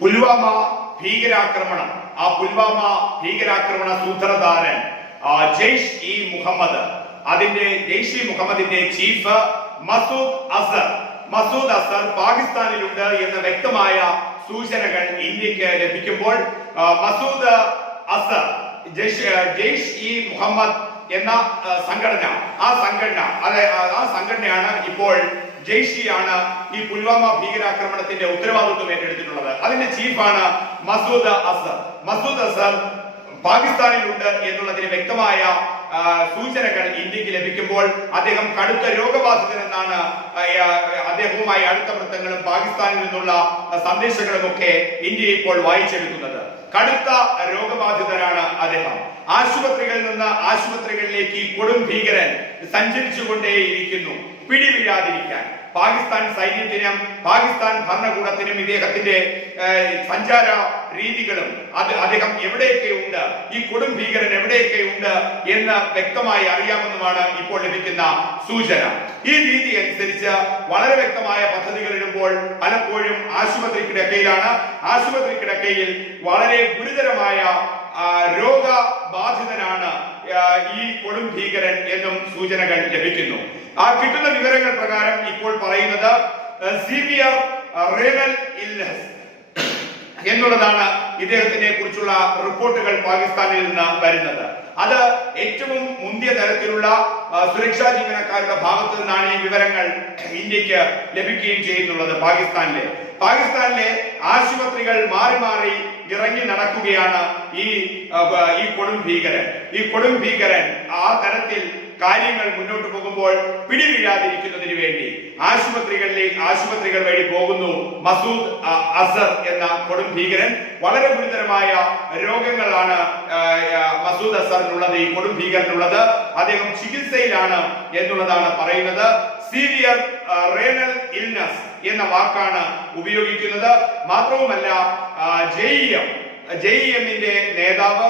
പുൽവാമ ഭീകരാക്രമണം. ആ പുൽവാമ ഭീകരാക്രമണ സൂത്രധാരൻ ജെയ്ഷ് ഇ മുഹമ്മദ്. അതിന്റെ ജെയ്ഷ് ഇ മുഹമ്മദിന്റെ ചീഫ് മസൂദ് അസർ. മസൂദ് അസർ പാകിസ്ഥാനിലുണ്ട് എന്ന വ്യക്തമായ സൂചനകൾ ഇന്ത്യയ്ക്ക് ലഭിക്കുമ്പോൾ മസൂദ് അസർ ജെയ്ഷ് ഇ മുഹമ്മദ് എന്ന സംഘടന ആ സംഘടന അതെ ആ സംഘടനയാണ് ഇപ്പോൾ ജെയ്ഷിയാണ് ഈ പുൽവാമ ഭീകരാക്രമണത്തിന്റെ ഉത്തരവാദിത്വം ഏറ്റെടുത്തിട്ടുള്ളത്. അതിന്റെ ചീഫാണ് മസൂദ് അസർ മസൂദ് അസർ പാകിസ്ഥാനിലുണ്ട് എന്നുള്ളതിന് വ്യക്തമായ സൂചനകൾ ഇന്ത്യയ്ക്ക് ലഭിക്കുമ്പോൾ അദ്ദേഹം കടുത്ത രോഗബാധിതനെന്നാണ് അദ്ദേഹവുമായി അടുത്ത വൃത്തങ്ങളും പാകിസ്ഥാനിൽ നിന്നുള്ള സന്ദേശങ്ങളും ഒക്കെ ഇന്ത്യ ഇപ്പോൾ വായിച്ചെടുക്കുന്നത്. കടുത്ത രോഗബാധിതരാണ് അദ്ദേഹം. ആശുപത്രികളിൽ നിന്ന് ആശുപത്രികളിലേക്ക് കൊടും ഭീകരൻ സഞ്ചരിച്ചുകൊണ്ടേയിരിക്കുന്നു. പിടിവീഴാതിരിക്കാൻ പാകിസ്ഥാൻ സൈന്യത്തിനും പാകിസ്ഥാൻ ഭരണകൂടത്തിനും ഇദ്ദേഹത്തിന്റെ സഞ്ചാര രീതികളും അത് അദ്ദേഹം എവിടെയൊക്കെ ഉണ്ട് ഈ കൊടും ഭീകരൻ എവിടെയൊക്കെ ഉണ്ട് എന്ന് വ്യക്തമായി അറിയാമെന്നുമാണ് ഇപ്പോൾ ലഭിക്കുന്ന സൂചന. ഈ രീതി അനുസരിച്ച് വളരെ വ്യക്തമായ പദ്ധതികൾ ഇടുമ്പോൾ പലപ്പോഴും ആശുപത്രി കിടക്കയിലാണ് ആശുപത്രി കിടക്കയിൽ വളരെ ഗുരുതരമായ രോഗബാധിതനാണ് ഈ കൊടും ഭീകരൻ എന്നും സൂചനകൾ ലഭിക്കുന്നു. ആ കിട്ടുന്ന വിവരങ്ങൾ പ്രകാരം ഇപ്പോൾ പറയുന്നത് സീവിയർ റേവൽ ഇൽനസ് എന്നുള്ളതാണ് ഇദ്ദേഹത്തിനെ കുറിച്ചുള്ള റിപ്പോർട്ടുകൾ പാകിസ്ഥാനിൽ നിന്ന് വരുന്നത്. അത് ഏറ്റവും മുന്തിയ തരത്തിലുള്ള സുരക്ഷാ ജീവനക്കാരുടെ ഭാഗത്തു നിന്നാണ് ഈ വിവരങ്ങൾ ഇന്ത്യയ്ക്ക് ലഭിക്കുകയും ചെയ്യുന്നുള്ളത് പാകിസ്ഥാനിലെ. പാകിസ്ഥാനിലെ ആശുപത്രികൾ മാറി മാറി ഇറങ്ങി നടക്കുകയാണ് ഈ ഈ കൊടും ഭീകരൻ. ഈ കൊടും ഭീകരൻ ആ തരത്തിൽ കാര്യങ്ങൾ മുന്നോട്ട് പോകുമ്പോൾ പിടിവീഴാതിരിക്കുന്നതിന് വേണ്ടി ആശുപത്രികളിലേക്ക് ആശുപത്രികൾ വഴി പോകുന്നു മസൂദ് അസർ എന്ന കൊടും ഭീകരൻ. വളരെ ഗുരുതരമായ രോഗങ്ങളാണ് മസൂദ് അസറിനുള്ളത് ഈ കൊടും ഭീകരനുള്ളത്. അദ്ദേഹം ചികിത്സയിലാണ് എന്നുള്ളതാണ് പറയുന്നത്. സീവിയർ റേനൽ ഇൽനസ് എന്ന വാക്കാണ് ഉപയോഗിക്കുന്നത്. മാത്രവുമല്ല ജെഇഎം ജെഇഎമ്മിന്റെ നേതാവ്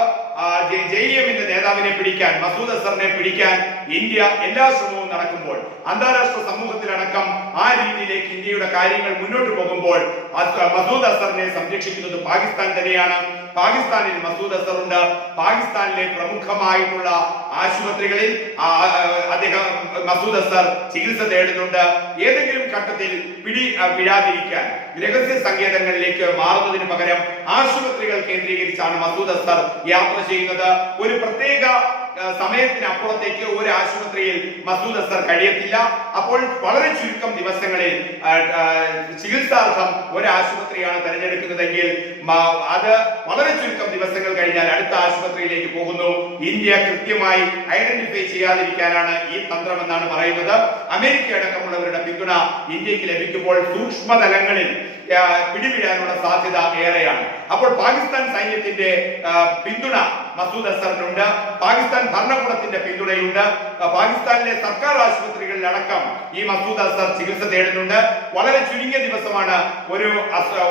ജെ എമ്മിന്റെ നേതാവിനെ പിടിക്കാൻ മസൂദ് അസറിനെ പിടിക്കാൻ ഇന്ത്യ എല്ലാ ശ്രമവും നടക്കുമ്പോൾ അന്താരാഷ്ട്ര സമൂഹത്തിലടക്കം ആ രീതിയിലേക്ക് ഇന്ത്യയുടെ കാര്യങ്ങൾ മുന്നോട്ട് പോകുമ്പോൾ മസൂദ് അസറിനെ സംരക്ഷിക്കുന്നത് പാകിസ്ഥാൻ തന്നെയാണ്. പാകിസ്ഥാനിൽ മസൂദ് അസർ ഉണ്ട് പാകിസ്ഥാനിലെ പ്രമുഖമായിട്ടുള്ള ആശുപത്രികളിൽ അദ്ദേഹം മസൂദ് അസർ ചികിത്സ തേടുന്നുണ്ട്. ഏതെങ്കിലും ഘട്ടത്തിൽ പിടി വിടാതിരിക്കാൻ രഹസ്യ സങ്കേതങ്ങളിലേക്ക് മാറുന്നതിന് പകരം ആശുപത്രികൾ കേന്ദ്രീകരിച്ചാണ് മസൂദ് അസർ യാത്ര ചെയ്യുന്നത്. ഒരു പ്രത്യേക സമയത്തിനപ്പുറത്തേക്ക് ഒരു ആശുപത്രിയിൽ മസൂദ് അസർ കഴിയത്തില്ല. അപ്പോൾ വളരെ ചുരുക്കം ദിവസങ്ങളിൽ ചികിത്സാർത്ഥം ഒരു ആശുപത്രിയാണ് തെരഞ്ഞെടുക്കുന്നതെങ്കിൽ അത് വളരെ ചുരുക്കം ദിവസങ്ങൾ കഴിഞ്ഞാൽ അടുത്ത ആശുപത്രിയിലേക്ക് പോകുന്നു. ഇന്ത്യ കൃത്യമായി ഐഡന്റിഫൈ ചെയ്യാതിരിക്കാനാണ് ഈ തന്ത്രം എന്നാണ് പറയുന്നത്. അമേരിക്ക അടക്കമുള്ളവരുടെ പിന്തുണ ഇന്ത്യയ്ക്ക് ലഭിക്കുമ്പോൾ സൂക്ഷ്മതലങ്ങളിൽ പിടിവിടാനുള്ള സാധ്യത ഏറെയാണ്. അപ്പോൾ പാകിസ്ഥാൻ സൈന്യത്തിന്റെ പിന്തുണ മസൂദ് അസറിനുണ്ട് പാകിസ്ഥാൻ ഭരണകൂടത്തിന്റെ പിന്തുണയുണ്ട്. പാകിസ്ഥാനിലെ സർക്കാർ ആശുപത്രികളിൽ അടക്കം ഈ മസൂദ് അസർ ചികിത്സ തേടുന്നുണ്ട്. വളരെ ചുരുങ്ങിയ ദിവസമാണ് ഒരു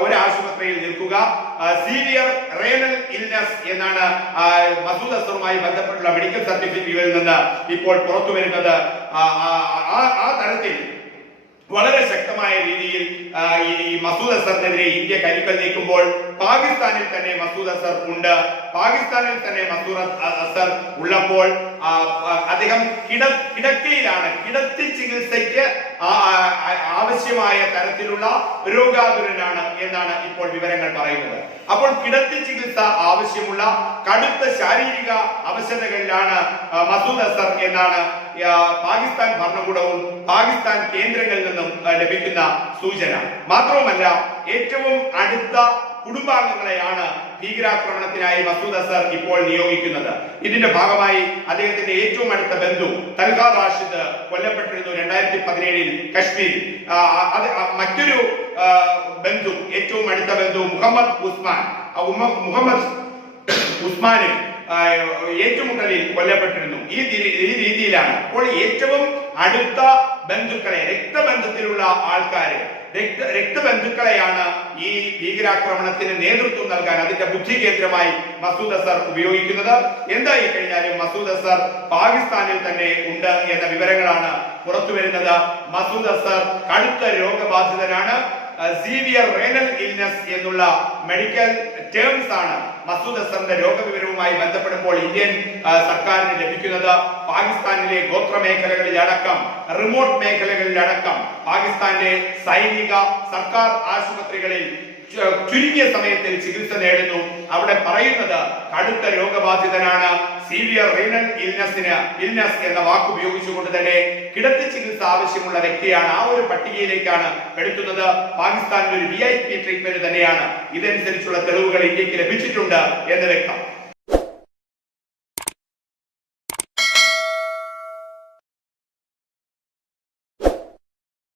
ഒരു ആശുപത്രിയിൽ നിൽക്കുക. സീവിയർ റേനൽ ഇൽനസ് എന്നാണ് മസൂദ് അസറുമായി ബന്ധപ്പെട്ടുള്ള മെഡിക്കൽ സർട്ടിഫിക്കറ്റുകളിൽ നിന്ന് ഇപ്പോൾ പുറത്തു വരുന്നത് ആ തരത്തിൽ വളരെ ശക്തമായ രീതിയിൽ ഈ മസൂദ് അസറിനെതിരെ ഇന്ത്യ കരുക്കൾ നീക്കുമ്പോൾ പാകിസ്ഥാനിൽ തന്നെ മസൂദ് അസർ ഉണ്ട്. പാകിസ്ഥാനിൽ തന്നെ മസൂദ് അസർ ഉള്ളപ്പോൾ അദ്ദേഹം കിട കിടക്കയിലാണ്. കിടത്തി ചികിത്സയ്ക്ക് ആവശ്യമായ തരത്തിലുള്ള രോഗാതുരനാണ് എന്നാണ് ഇപ്പോൾ വിവരങ്ങൾ പറയുന്നത്. അപ്പോൾ കിടത്തി ചികിത്സ ആവശ്യമുള്ള കടുത്ത ശാരീരിക അവശതകളിലാണ് മസൂദ് അസർ എന്നാണ് പാകിസ്ഥാൻ ഭരണകൂടവും പാകിസ്ഥാൻ കേന്ദ്രങ്ങളിൽ നിന്നും ലഭിക്കുന്ന സൂചന. മാത്രവുമല്ല ഏറ്റവും അടുത്ത കുടുംബാംഗങ്ങളെയാണ് ഭീകരാക്രമണത്തിനായി മസൂദ് അസർ ഇപ്പോൾ നിയോഗിക്കുന്നത്. ഇതിന്റെ ഭാഗമായി അദ്ദേഹത്തിന്റെ ഏറ്റവും അടുത്ത ബന്ധു തൽഖാ റാഷിദ് കൊല്ലപ്പെട്ടിരുന്നു രണ്ടായിരത്തി പതിനേഴിൽ കശ്മീരിൽ മറ്റൊരു ബന്ധു ഏറ്റവും അടുത്ത ബന്ധു മുഹമ്മദ് ഉസ്മാൻ. മുഹമ്മദ് ഉസ്മാനും ഏറ്റുമുട്ടലിൽ കൊല്ലപ്പെട്ടിരുന്നു. ഈ രീതിയിലാണ്. അപ്പോൾ ഏറ്റവും അടുത്ത ബന്ധുക്കളെ രക്തബന്ധത്തിലുള്ള ആൾക്കാരെ. രക്ത രക്തബന്ധുക്കളെയാണ് ഈ ഭീകരാക്രമണത്തിന് നേതൃത്വം നൽകാൻ അതിന്റെ ബുദ്ധി കേന്ദ്രമായി മസൂദ് അസർ ഉപയോഗിക്കുന്നത്. എന്തായി കഴിഞ്ഞാലും മസൂദ് അസർ പാകിസ്ഥാനിൽ തന്നെ ഉണ്ട് എന്ന വിവരങ്ങളാണ് പുറത്തു വരുന്നത് മസൂദ് അസർ കടുത്ത രോഗബാധിതനാണ്. സീവിയർ റേനൽ ഇൽനസ് എന്നുള്ള മെഡിക്കൽ ടേംസ് ആണ് മസൂദ് അസറിന്റെ രോഗവിവരവുമായി ബന്ധപ്പെടുമ്പോൾ ഇന്ത്യൻ സർക്കാരിന് ലഭിക്കുന്നത് പാകിസ്ഥാനിലെ ഗോത്ര മേഖലകളിലടക്കം റിമോട്ട് മേഖലകളിലടക്കം. പാകിസ്ഥാന്റെ സൈനിക സർക്കാർ ആശുപത്രികളിൽ ചുരുങ്ങിയ സമയത്തിൽ ചികിത്സ നേടുന്നു. അവിടെ പറയുന്നത് കടുത്ത രോഗബാധിതനാണ് സീവിയർ റീനൽ ഇൽനസിന് ഇൽനസ് എന്ന വാക്ക് ഉപയോഗിച്ചുകൊണ്ട് തന്നെ കിടത്തി ചികിത്സ ആവശ്യമുള്ള വ്യക്തിയാണ് ആ ഒരു പട്ടികയിലേക്കാണ് പെടുത്തുന്നത് പാകിസ്ഥാനിൽ ഒരു വി ഐ പി ട്രീറ്റ്മെന്റ് തന്നെയാണ്. ഇതനുസരിച്ചുള്ള തെളിവുകൾ ഇന്ത്യയ്ക്ക് ലഭിച്ചിട്ടുണ്ട് എന്ന് വ്യക്തം.